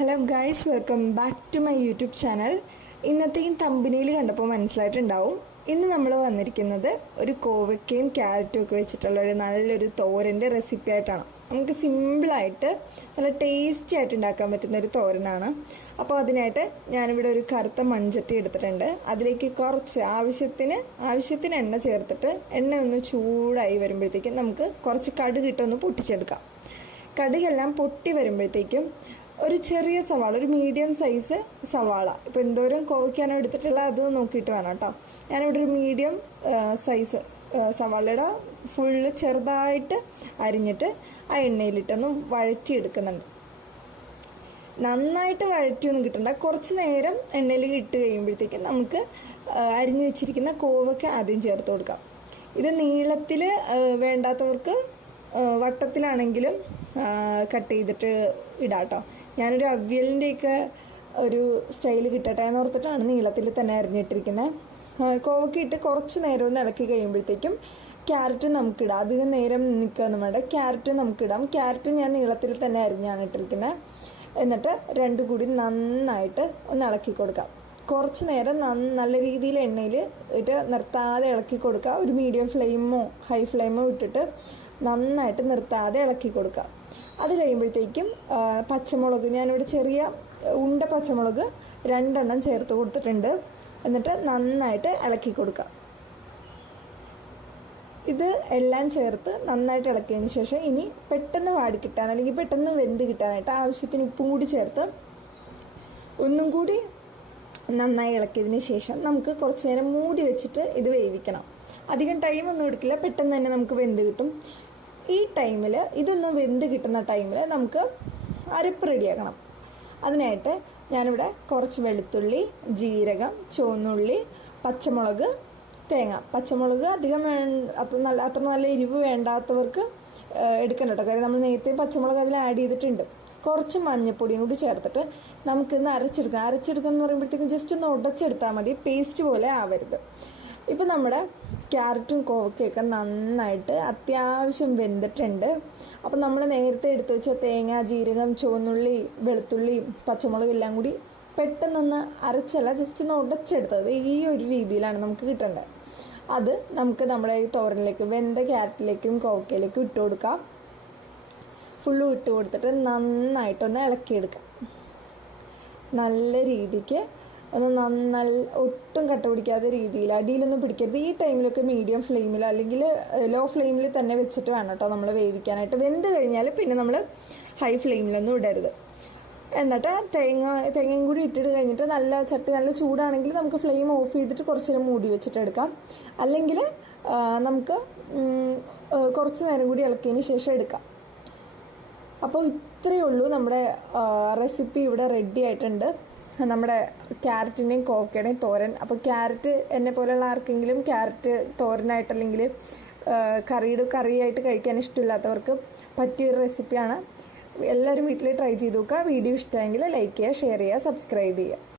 Hello guys welcome back to my YouTube channel ഇന്നത്തെയും തമ്പനിയിൽ കണ്ടപ്പോൾ മനസ്സിലായിട്ടുണ്ടാവും. ഇന്ന് നമ്മൾ വന്നിരിക്കുന്നത് ഒരു കോവയ്ക്കയും ക്യാരറ്റും ഒക്കെ വെച്ചിട്ടുള്ള ഒരു നല്ലൊരു തോരന്റെ റെസിപ്പി ആയിട്ടാണ്. നമുക്ക് സിമ്പിളായിട്ട് നല്ല ടേസ്റ്റി ആയിട്ട് ഉണ്ടാക്കാൻ പറ്റുന്ന ഒരു തോരനാണ്. അപ്പോൾ അതിനായിട്ട് ഞാനിവിടെ ഒരു കറുത്ത മൺചട്ടി എടുത്തിട്ടുണ്ട്. അതിലേക്ക് കുറച്ച് ആവശ്യത്തിന് ആവശ്യത്തിന് എണ്ണ ചേർത്തിട്ട് എണ്ണ ഒന്ന് ചൂടായി വരുമ്പോഴത്തേക്കും നമുക്ക് കുറച്ച് കടുകിട്ടൊന്ന് പൊട്ടിച്ചെടുക്കാം. കടുകെല്ലാം പൊട്ടി വരുമ്പോഴത്തേക്കും ഒരു ചെറിയ സവാള ഒരു മീഡിയം സൈസ് സവാള. ഇപ്പോൾ എന്തോരം കോവയ്ക്കാനോ എടുത്തിട്ടുള്ള അത് നോക്കിയിട്ട് വേണം കേട്ടോ ഞാനിവിടെ ഒരു മീഡിയം സൈസ് സവാളയുടെ ഫുള്ള് ചെറുതായിട്ട് അരിഞ്ഞിട്ട് ആ എണ്ണയിലിട്ടൊന്ന് വഴറ്റിയെടുക്കുന്നുണ്ട്. നന്നായിട്ട് വഴറ്റിയൊന്നും കിട്ടണ്ട. കുറച്ച് നേരം എണ്ണയിൽ ഇട്ട് കഴിയുമ്പോഴത്തേക്കും നമുക്ക് അരിഞ്ഞു വെച്ചിരിക്കുന്ന കോവയ്ക്ക് ആദ്യം ചേർത്ത് കൊടുക്കാം. ഇത് നീളത്തിൽ വേണ്ടാത്തവർക്ക് വട്ടത്തിലാണെങ്കിലും കട്ട് ചെയ്തിട്ട് ഇടാം കേട്ടോ ഞാനൊരു അവിയലിന്റെയൊക്കെ ഒരു സ്റ്റൈൽ കിട്ടട്ടെ എന്ന് ഓർത്തിട്ടാണ് നീളത്തിൽ തന്നെ അരിഞ്ഞിട്ടിരിക്കുന്നത് കോവക്കിയിട്ട് കുറച്ച് നേരം ഒന്ന് ഇളക്കി കഴിയുമ്പോഴത്തേക്കും ക്യാരറ്റ് നമുക്കിടാം. അധികം നേരം നിൽക്കുകയൊന്നും വേണ്ട. ക്യാരറ്റ് നമുക്കിടാം. ക്യാരറ്റ് ഞാൻ നീളത്തിൽ തന്നെ അരിഞ്ഞാണ് ഇട്ടിരിക്കുന്നത് എന്നിട്ട് രണ്ടും കൂടി നന്നായിട്ട് ഒന്ന് ഇളക്കി കൊടുക്കാം. കുറച്ച് നേരം നല്ല രീതിയിൽ എണ്ണയിൽ ഇട്ട് നിർത്താതെ ഇളക്കി കൊടുക്കുക. ഒരു മീഡിയം ഫ്ലെയിമോ ഹൈ ഫ്ലെയിമോ ഇട്ടിട്ട് നന്നായിട്ട് നിർത്താതെ ഇളക്കി കൊടുക്കുക. അത് കഴിയുമ്പോഴത്തേക്കും പച്ചമുളക് ഞാനിവിടെ ചെറിയ ഉണ്ട പച്ചമുളക് രണ്ടെണ്ണം ചേർത്ത് കൊടുത്തിട്ടുണ്ട്. എന്നിട്ട് നന്നായിട്ട് ഇളക്കി കൊടുക്കുക. ഇത് എല്ലാം ചേർത്ത് നന്നായിട്ട് ഇളക്കിയതിന് ശേഷം ഇനി പെട്ടെന്ന് വാടി കിട്ടാൻ അല്ലെങ്കിൽ പെട്ടെന്ന് വെന്ത് കിട്ടാനായിട്ട് ആവശ്യത്തിന് ഉപ്പും കൂടി ചേർത്ത് ഒന്നും കൂടി നന്നായി ഇളക്കിയതിന് ശേഷം നമുക്ക് കുറച്ച് നേരം മൂടി വെച്ചിട്ട് ഇത് വേവിക്കണം. അധികം ടൈം ഒന്നും എടുക്കില്ല. പെട്ടെന്ന് തന്നെ നമുക്ക് വെന്ത് കിട്ടും. ഈ ടൈമിൽ ഇതൊന്ന് വെന്ത് കിട്ടുന്ന ടൈമിൽ നമുക്ക് അരപ്പ് റെഡിയാക്കണം. അതിനായിട്ട് ഞാനിവിടെ കുറച്ച് വെളുത്തുള്ളി ജീരകം ചുവന്നുള്ളി പച്ചമുളക് തേങ്ങ. പച്ചമുളക് അധികം വേ അത്ര നല്ല അത്ര നല്ല എരിവ് വേണ്ടാത്തവർക്ക് എടുക്കണം കേട്ടോ കാര്യം നമ്മൾ നേരത്തെ പച്ചമുളക് അതിൽ ആഡ് ചെയ്തിട്ടുണ്ട്. കുറച്ച് മഞ്ഞൾപ്പൊടിയും കൂടി ചേർത്തിട്ട് നമുക്കിന്ന് അരച്ചെടുക്കാം. അരച്ചെടുക്കുക എന്ന് പറയുമ്പോഴത്തേക്കും ജസ്റ്റ് ഒന്ന് ഉടച്ചെടുത്താൽ മതി. പേസ്റ്റ് പോലെ ആവരുത്. ഇപ്പം നമ്മുടെ ക്യാരറ്റും കോവക്കയൊക്കെ നന്നായിട്ട് അത്യാവശ്യം വെന്തിട്ടുണ്ട്. അപ്പം നമ്മൾ നേരത്തെ എടുത്തു വെച്ച തേങ്ങ ജീരകം ചുവന്നുള്ളി വെളുത്തുള്ളി പച്ചമുളക് എല്ലാം കൂടി പെട്ടെന്നൊന്ന് അരച്ചല്ല ജസ്റ്റ് ഒന്ന് ഉടച്ചെടുത്തത് ഈ ഒരു രീതിയിലാണ് നമുക്ക് കിട്ടേണ്ടത് അത് നമുക്ക് നമ്മുടെ ഈ തോരനിലേക്ക് വെന്ത ക്യാരറ്റിലേക്കും കോവക്കയിലേക്കും ഇട്ട് കൊടുക്കാം. ഫുള്ളും ഇട്ട് കൊടുത്തിട്ട് നന്നായിട്ടൊന്ന് ഇളക്കിയെടുക്കാം. നല്ല രീതിക്ക് ഒന്ന് നന്നൽ ഒട്ടും കട്ട പിടിക്കാത്ത രീതിയിൽ അടിയിലൊന്നും പിടിക്കരുത്. ഈ ടൈമിലൊക്കെ മീഡിയം ഫ്ലെയിമിൽ അല്ലെങ്കിൽ ലോ ഫ്ലെയിമിൽ തന്നെ വെച്ചിട്ട് വേണം കേട്ടോ നമ്മൾ വേവിക്കാനായിട്ട്. വെന്ത് കഴിഞ്ഞാൽ പിന്നെ നമ്മൾ ഹൈ ഫ്ലെയിമിലൊന്നും ഇടരുത്. എന്നിട്ട് തേങ്ങ തേങ്ങയും കൂടി ഇട്ടിട്ട് കഴിഞ്ഞിട്ട് നല്ല ചട്ടി നല്ല ചൂടാണെങ്കിൽ നമുക്ക് ഫ്ലെയിം ഓഫ് ചെയ്തിട്ട് കുറച്ച് നേരം മൂടി വെച്ചിട്ട് എടുക്കാം. അല്ലെങ്കിൽ നമുക്ക് കുറച്ച് നേരം കൂടി ഇളക്കിയതിന് ശേഷം എടുക്കാം. അപ്പോൾ ഇത്രയേ ഉള്ളൂ നമ്മുടെ റെസിപ്പി ഇവിടെ റെഡി ആയിട്ടുണ്ട്. നമ്മുടെ ക്യാരറ്റിന്റെയും കോക്കയുടെയും തോരൻ. അപ്പോൾ ക്യാരറ്റ് എന്നെ പോലെയുള്ള ആർക്കെങ്കിലും ക്യാരറ്റ് തോരനായിട്ട് അല്ലെങ്കിൽ കറിയുടെ കറിയായിട്ട് കഴിക്കാൻ ഇഷ്ടമില്ലാത്തവർക്ക് പറ്റിയൊരു റെസിപ്പിയാണ്. എല്ലാവരും വീട്ടിൽ ട്രൈ ചെയ്ത് നോക്കുക. വീഡിയോ ഇഷ്ടമെങ്കിൽ ലൈക്ക് ചെയ്യുക ഷെയർ ചെയ്യുക സബ്സ്ക്രൈബ് ചെയ്യുക.